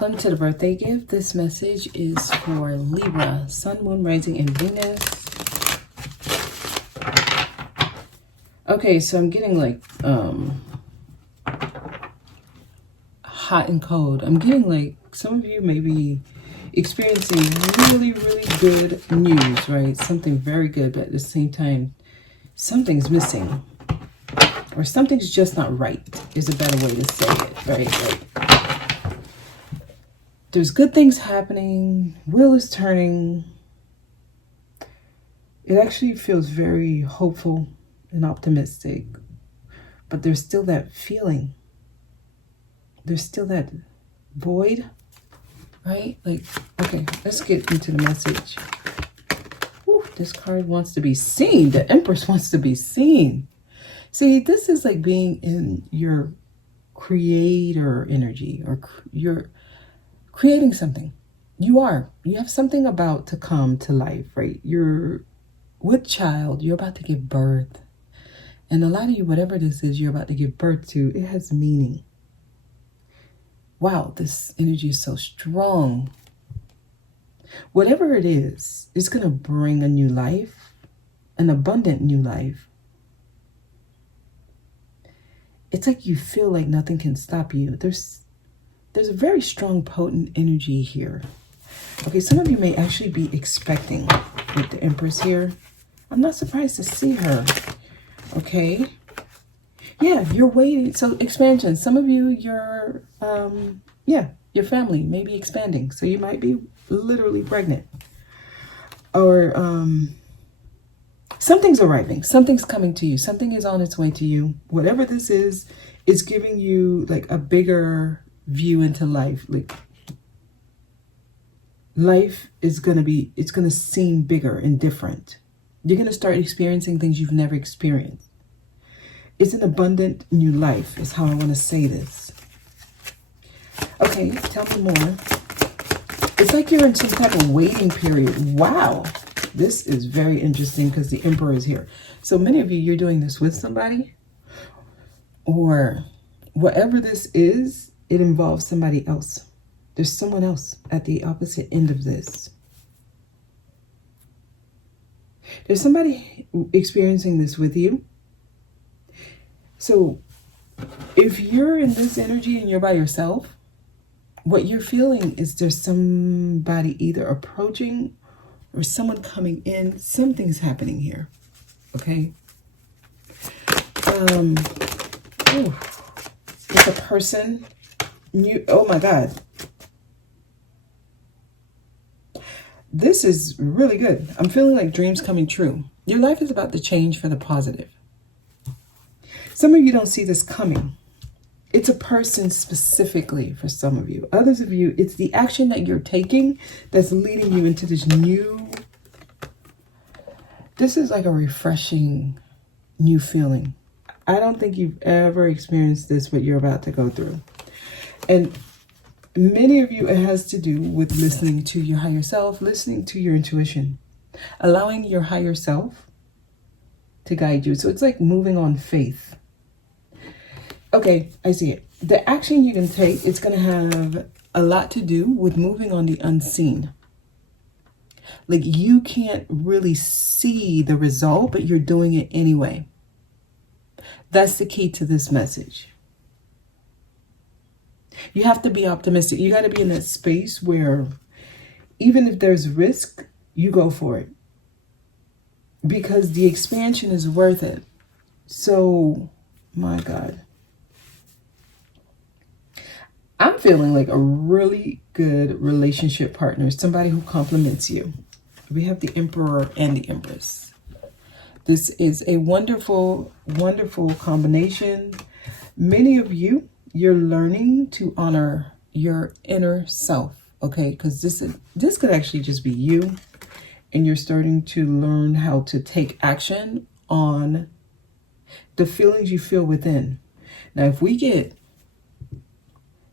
Welcome to the birthday gift. This message is for Libra, Sun, Moon, Rising, and Venus. Okay, so I'm getting like hot and cold. I'm getting like some of you may be experiencing really, really good news, right? Something very good, but at the same time, something's missing. Or something's just not right is a better way to say it, right? Like, there's good things happening. Wheel is turning. It actually feels very hopeful and optimistic. But there's still that feeling. There's still that void, right? Like, okay, let's get into the message. Whew, this card wants to be seen. The Empress wants to be seen. See, this is like being in your creator energy, or you're creating something. You have something about to come to life, right? You're with child, you're about to give birth. And a lot of you, whatever this is you're about to give birth to, it has meaning. Wow, this energy is so strong. Whatever it is, it's going to bring a new life, an abundant new life. It's like you feel like nothing can stop you. There's a very strong, potent energy here. Okay, some of you may actually be expecting with the Empress here. I'm not surprised to see her. Okay. Yeah, you're waiting. So expansion. Some of you, your family may be expanding. So you might be literally pregnant. Or something's arriving. Something's coming to you. Something is on its way to you. Whatever this is, it's giving you like a bigger view into life. Like life is it's gonna seem bigger and different. You're gonna start experiencing things you've never experienced. It's an abundant new life is how I want to say this. Okay, tell me more. It's like you're in some type of waiting period. Wow, this is very interesting because the Emperor is here. So many of you, you're doing this with somebody, or whatever this is, it involves somebody else. There's someone else at the opposite end of this. There's somebody experiencing this with you. So if you're in this energy and you're by yourself, what you're feeling is there's somebody either approaching or someone coming in. Something's happening here. Okay. It's a person. Oh my God. This is really good. I'm feeling like dreams coming true. Your life is about to change for the positive. Some of you don't see this coming. It's a person specifically for some of you. Others of you, it's the action that you're taking that's leading you into this new. This is like a refreshing new feeling. I don't think you've ever experienced this, what you're about to go through. And many of you, it has to do with listening to your higher self, listening to your intuition, allowing your higher self to guide you. So it's like moving on faith. Okay, I see it. The action you can take, it's going to have a lot to do with moving on the unseen. Like you can't really see the result, but you're doing it anyway. That's the key to this message. You have to be optimistic. You got to be in that space where even if there's risk, you go for it. Because the expansion is worth it. So, my God. I'm feeling like a really good relationship partner. Somebody who compliments you. We have the Emperor and the Empress. This is a wonderful, wonderful combination. Many of you, you're learning to honor your inner self, okay? Because this could actually just be you, and you're starting to learn how to take action on the feelings you feel within. Now, if we get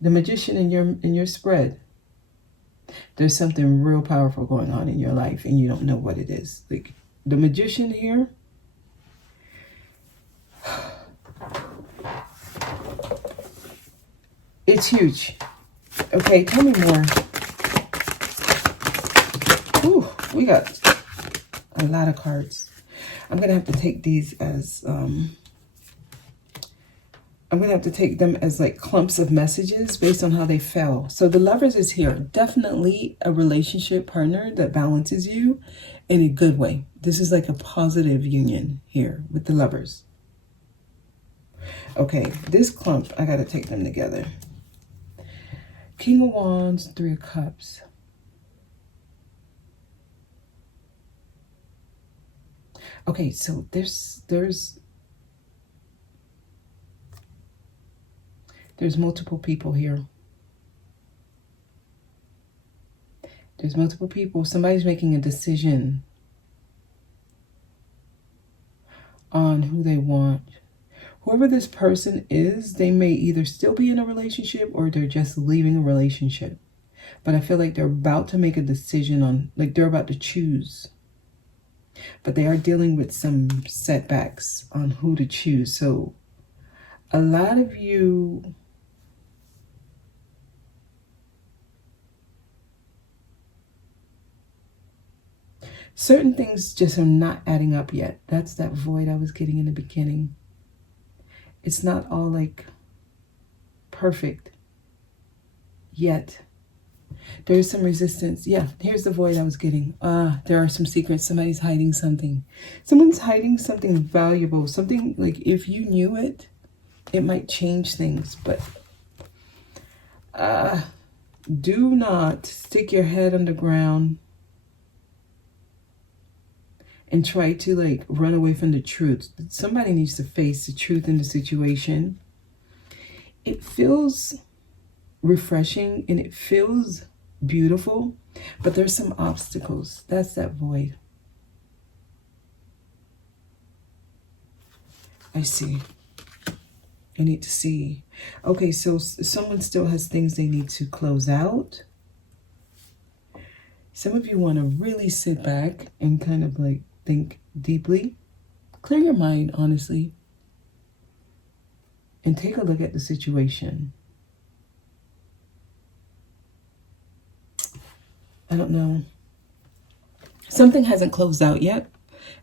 the Magician in your spread, there's something real powerful going on in your life, and you don't know what it is. Like the Magician here. It's huge. Okay, tell me more. Ooh, we got a lot of cards. I'm going to have to take these as, I'm going to have to take them as like clumps of messages based on how they fell. So the Lovers is here. Definitely a relationship partner that balances you in a good way. This is like a positive union here with the Lovers. Okay, this clump, I got to take them together. King of Wands, Three of Cups. Okay, so there's multiple people here. There's multiple people. Somebody's making a decision on who they want. Whoever this person is, they may either still be in a relationship or they're just leaving a relationship. But I feel like they're about to make a decision on, like they're about to choose. But they are dealing with some setbacks on who to choose. So a lot of you, certain things just are not adding up yet. That's that void I was getting in the beginning. It's not all like perfect yet. There's some resistance. Yeah, here's the void I was getting. There are some secrets. Somebody's hiding something. Someone's hiding something valuable. Something like if you knew it, it might change things. But do not stick your head on the ground and try to like run away from the truth. Somebody needs to face the truth in the situation. It feels refreshing and it feels beautiful, but there's some obstacles. That's that void. I see. I need to see. Okay, so someone still has things they need to close out. Some of you want to really sit back and kind of like think deeply. Clear your mind, honestly. And take a look at the situation. I don't know. Something hasn't closed out yet.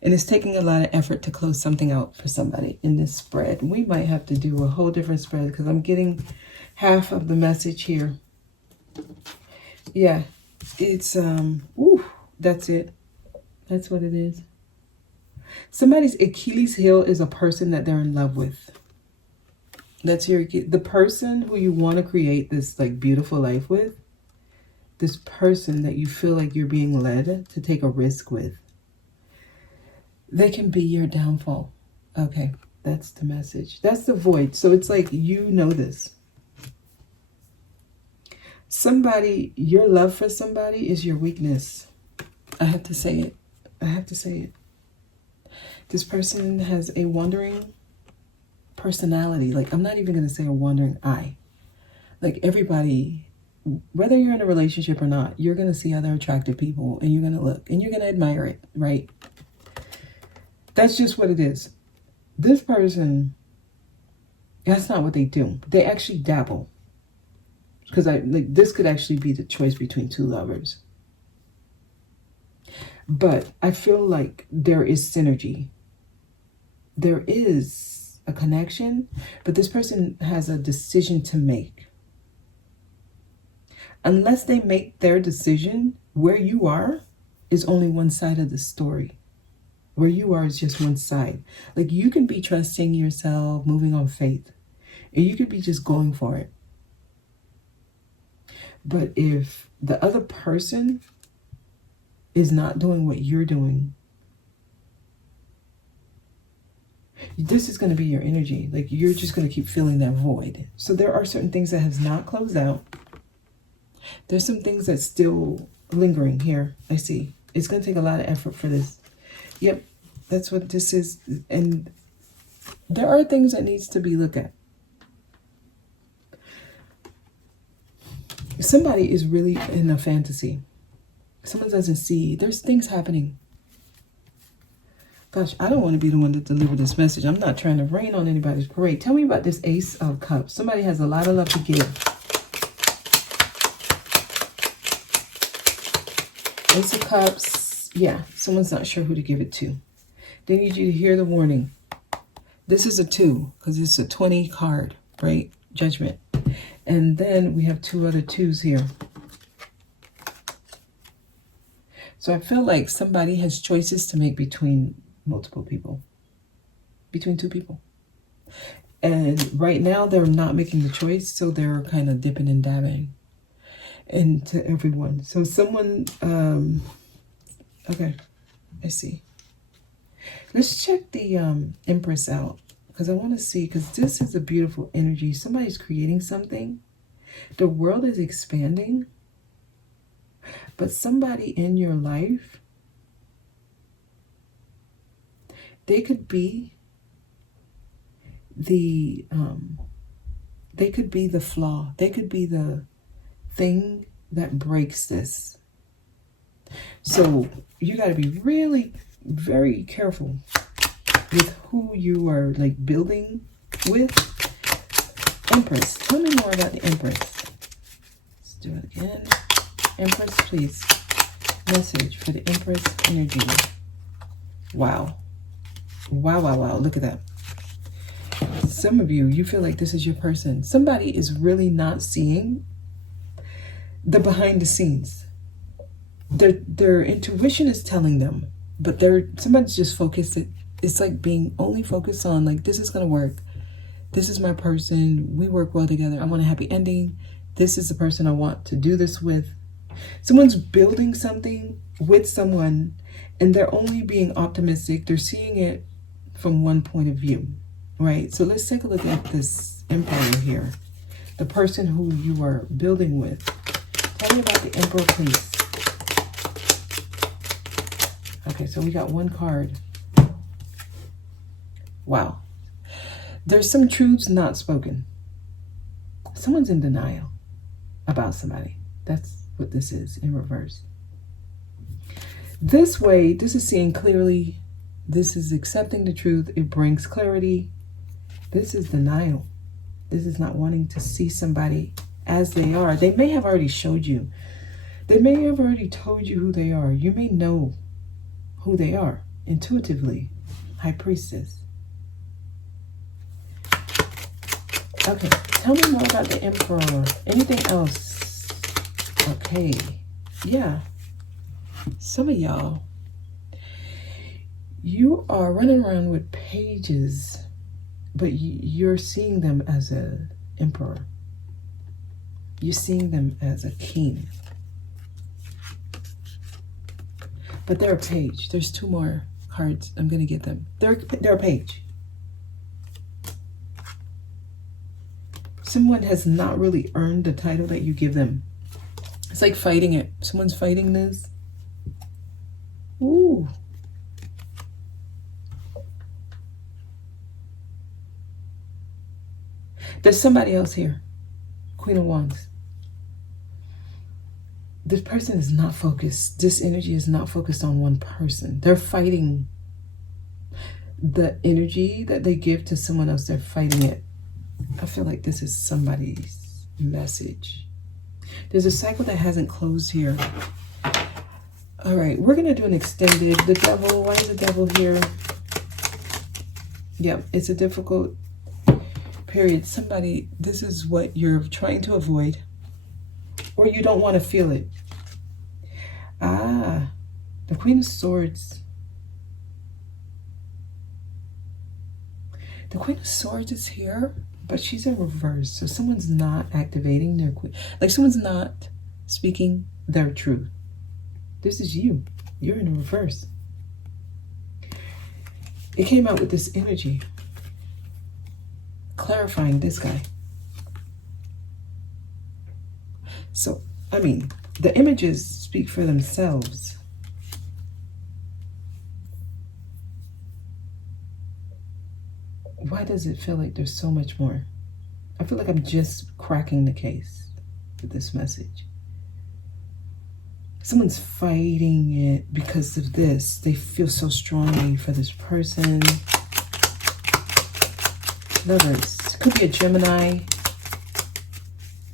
And it's taking a lot of effort to close something out for somebody in this spread. We might have to do a whole different spread because I'm getting half of the message here. Yeah, it's, that's it. That's what it is. Somebody's Achilles heel is a person that they're in love with. That's the person who you want to create this like beautiful life with. This person that you feel like you're being led to take a risk with. They can be your downfall. Okay, that's the message. That's the void. So it's like, you know this. Somebody, your love for somebody is your weakness. I have to say it. I have to say it. This person has a wandering personality. Like, I'm not even going to say a wandering eye. Like everybody, whether you're in a relationship or not, you're going to see other attractive people and you're going to look and you're going to admire it, right? That's just what it is. This person, that's not what they do. They actually dabble. Because this could actually be the choice between two lovers. But I feel like there is synergy. There is a connection, but this person has a decision to make. Unless they make their decision, where you are is only one side of the story. Where you are is just one side. Like you can be trusting yourself, moving on faith. And you could be just going for it. But if the other person is not doing what you're doing, this is going to be your energy. Like you're just going to keep feeling that void. So there are certain things that has not closed out. There's some things that's still lingering here. I see. It's going to take a lot of effort for this. Yep, that's what this is. And there are things that needs to be looked at. Somebody is really in a fantasy. Someone doesn't see. There's things happening. Gosh, I don't want to be the one to deliver this message. I'm not trying to rain on anybody's parade. Tell me about this Ace of Cups. Somebody has a lot of love to give. Ace of Cups. Yeah, someone's not sure who to give it to. They need you to hear the warning. This is a 2 because it's a 20 card, right? Judgment. And then we have 2 other 2s here. So I feel like somebody has choices to make between multiple people. Between 2 people. And right now they're not making the choice, so they're kind of dipping and dabbing into everyone. So someone, okay, I see. Let's check the Empress out, because I want to see, because this is a beautiful energy. Somebody's creating something. The world is expanding. But somebody in your life, they could be the flaw. They could be the thing that breaks this. So you got to be really very careful with who you are like building with. Empress, tell me more about the Empress. Let's do it again. Empress, please. Message for the Empress energy. Wow. Wow, wow, wow. Look at that. Some of you, you feel like this is your person. Somebody is really not seeing the behind the scenes. Their intuition is telling them, but somebody's just focused. It's like being only focused on like, this is going to work. This is my person. We work well together. I want a happy ending. This is the person I want to do this with. Someone's building something with someone and they're only being optimistic. They're seeing it from one point of view, right? So let's take a look at this Emperor here. The person who you are building with. Tell me about the Emperor, please. Okay, so we got 1 card. Wow. There's some truths not spoken. Someone's in denial about somebody. That's what this is in reverse. This way, this is seeing clearly. This is accepting the truth. It brings clarity. This is denial. This is not wanting to see somebody as they are. They may have already showed you. They may have already told you who they are. You may know who they are intuitively. High Priestess. Okay, tell me more about the Emperor. Anything else? Okay, yeah. Some of y'all, you are running around with pages, but you're seeing them as an emperor. You're seeing them as a king. But they're a page. There's 2 more cards. I'm going to get them. They're a page. Someone has not really earned the title that you give them. It's like fighting it. Someone's fighting this. Ooh. There's somebody else here. Queen of Wands. This person is not focused. This energy is not focused on one person. They're fighting the energy that they give to someone else. They're fighting it. I feel like this is somebody's message. There's a cycle that hasn't closed here. All right, we're going to do an extended. The Devil, why is the Devil here? Yep, it's a difficult period. Somebody, this is what you're trying to avoid. Or you don't want to feel it. Ah, the Queen of Swords. The Queen of Swords is here, but she's in reverse. So someone's not activating their queen. Like someone's not speaking their truth. This is you. You're in reverse. It came out with this energy. Clarifying this guy. So, I mean, the images speak for themselves. Why does it feel like there's so much more? I feel like I'm just cracking the case with this message. Someone's fighting it because of this. They feel so strongly for this person. Lovers. It could be a Gemini.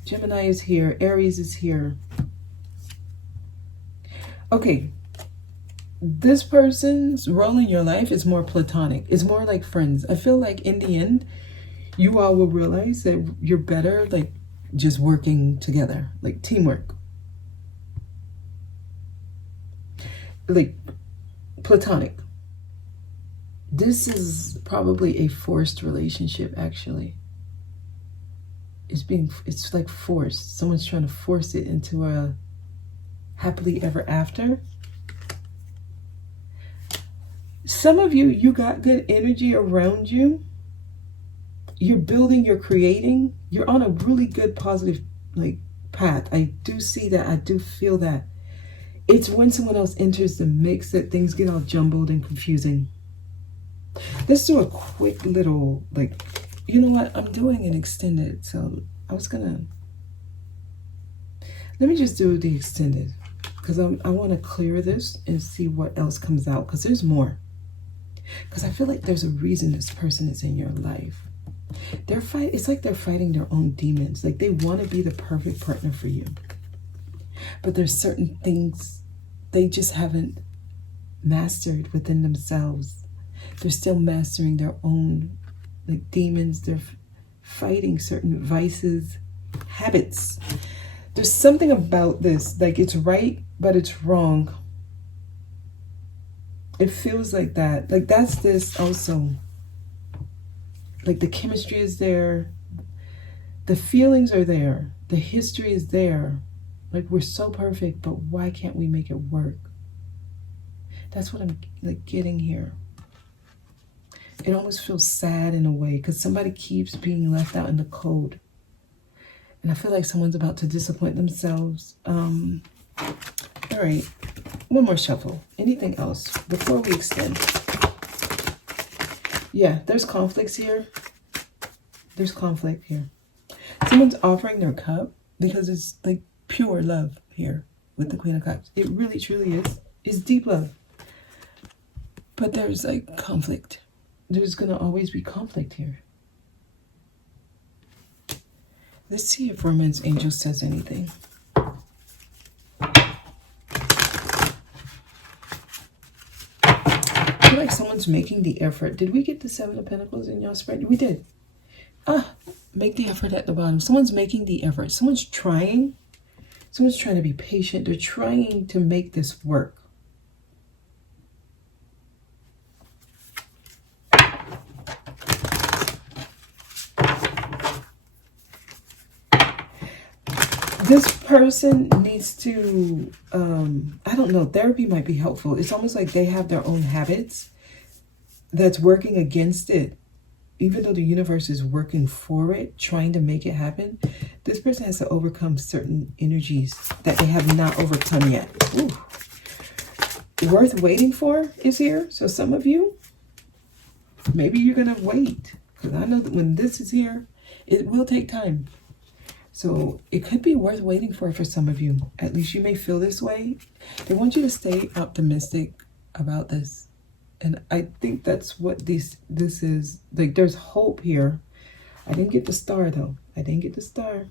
Gemini is here. Aries is here. Okay, this person's role in your life is more platonic. It's more like friends. I feel like in the end, you all will realize that you're better like just working together, like teamwork. Like platonic. This is probably a forced relationship, actually. It's like forced. Someone's trying to force it into a happily ever after. Some of you, you got good energy around you. You're building, you're creating. You're on a really good, positive like path. I do see that. I do feel that. It's when someone else enters the mix that things get all jumbled and confusing. Let's do a quick little, like, you know what? I'm doing an extended. So I was going to, let me just do the extended. Because I want to clear this and see what else comes out. Because there's more. Because I feel like there's a reason this person is in your life. It's like they're fighting their own demons. Like they want to be the perfect partner for you. But there's certain things they just haven't mastered within themselves. They're still mastering their own like demons. They're fighting certain vices, habits. There's something about this, like it's right, but it's wrong. It feels like that. Like that's this also. Like the chemistry is there. The feelings are there. The history is there. Like we're so perfect, but why can't we make it work? That's what I'm like getting here. It almost feels sad in a way because somebody keeps being left out in the cold. And I feel like someone's about to disappoint themselves. All right, one more shuffle. Anything else before we extend? Yeah, there's conflicts here. There's conflict here. Someone's offering their cup because it's like pure love here with the Queen of Cups. It really, truly is. It's deep love. But there's like conflict. There's going to always be conflict here. Let's see if Romance Angel says anything. I feel like someone's making the effort. Did we get the Seven of Pentacles in y'all spread? We did. Make the effort at the bottom. Someone's making the effort. Someone's trying. Someone's trying to be patient. They're trying to make this work. This person needs to, I don't know, therapy might be helpful. It's almost like they have their own habits that's working against it. Even though the universe is working for it, trying to make it happen, this person has to overcome certain energies that they have not overcome yet. Ooh. Worth waiting for is here. So some of you, maybe you're going to wait. Because I know that when this is here, it will take time. So it could be worth waiting for some of you. At least you may feel this way. They want you to stay optimistic about this. And I think that's what this is. Like there's hope here. I didn't get the star though. I didn't get the star.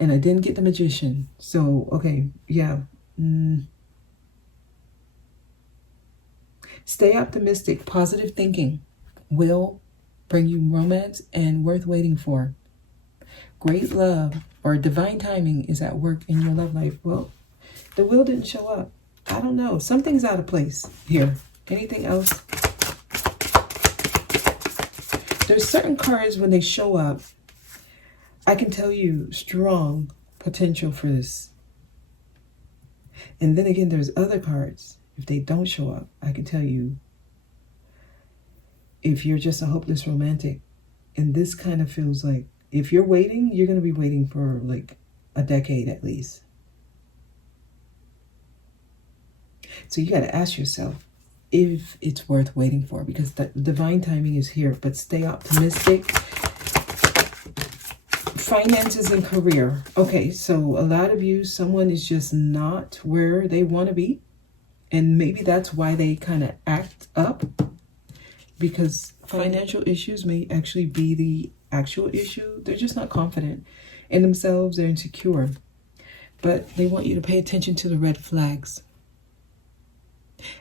And I didn't get the Magician. So, okay, yeah. Stay optimistic. Positive thinking will bring you romance and worth waiting for. Great love or divine timing is at work in your love life. Well, the wheel didn't show up. I don't know. Something's out of place here. Anything else? There's certain cards when they show up, I can tell you strong potential for this. And then again, there's other cards. If they don't show up, I can tell you if you're just a hopeless romantic. And this kind of feels like if you're waiting, you're going to be waiting for like a decade at least. So you got to ask yourself if it's worth waiting for, because the divine timing is here. But stay optimistic. Finances and career. Okay, so a lot of you, someone is just not where they want to be. And maybe that's why they kind of act up. Because financial issues may actually be the actual issue. They're just not confident in themselves. They're insecure. but they want you to pay attention to the red flags.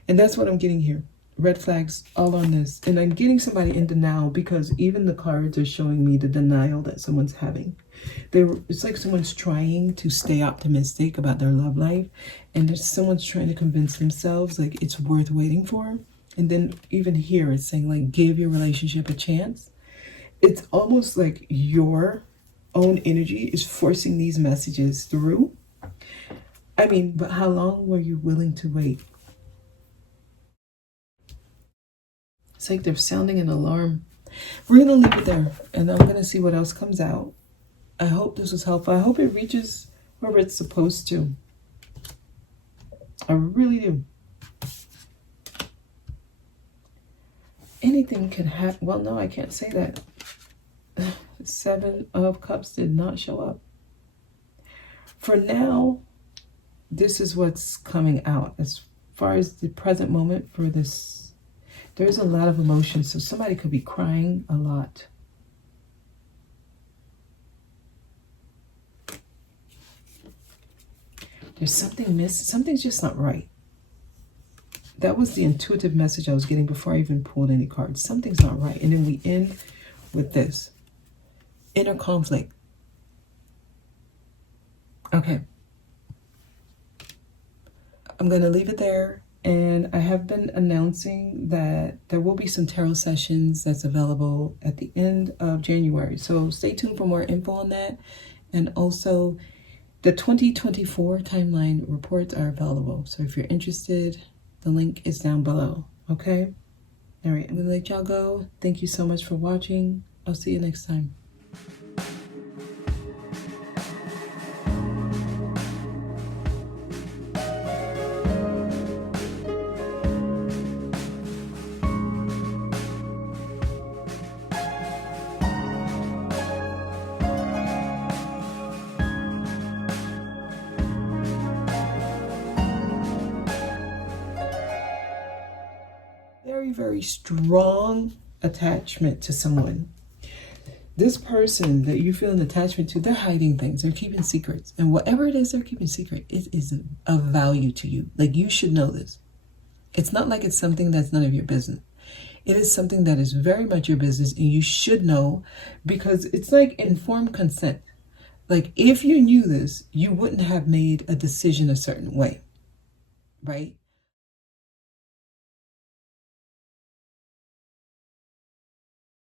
And that's what I'm getting here. Red flags all on this. And I'm getting somebody in denial because even the cards are showing me the denial that someone's having. It's like someone's trying to stay optimistic about their love life. And someone's trying to convince themselves like it's worth waiting for. And then even here it's saying like give your relationship a chance. It's almost like your own energy is forcing these messages through. I mean, but how long were you willing to wait? It's like they're sounding an alarm. We're going to leave it there, and I'm going to see what else comes out. I hope this was helpful. I hope it reaches where it's supposed to. I really do. Anything can happen. Well, no, I can't say that. The 7 of Cups did not show up. For now, this is what's coming out. As far as the present moment for this, there's a lot of emotion. So somebody could be crying a lot. There's something missing. Something's just not right. That was the intuitive message I was getting before I even pulled any cards. Something's not right. And then we end with this. Inner conflict. Okay. I'm going to leave it there. And I have been announcing that there will be some tarot sessions that's available at the end of January. So stay tuned for more info on that. And also the 2024 timeline reports are available. So if you're interested, the link is down below. Okay? All right, I'm going to let y'all go. Thank you so much for watching. I'll see you next time. Very strong attachment to someone. This person that you feel an attachment to, they're hiding things. They're keeping secrets. And whatever it is they're keeping secret, it is of value to you. Like you should know this. It's not like it's something that's none of your business. It is something that is very much your business and you should know because it's like informed consent. Like if you knew this, you wouldn't have made a decision a certain way, right?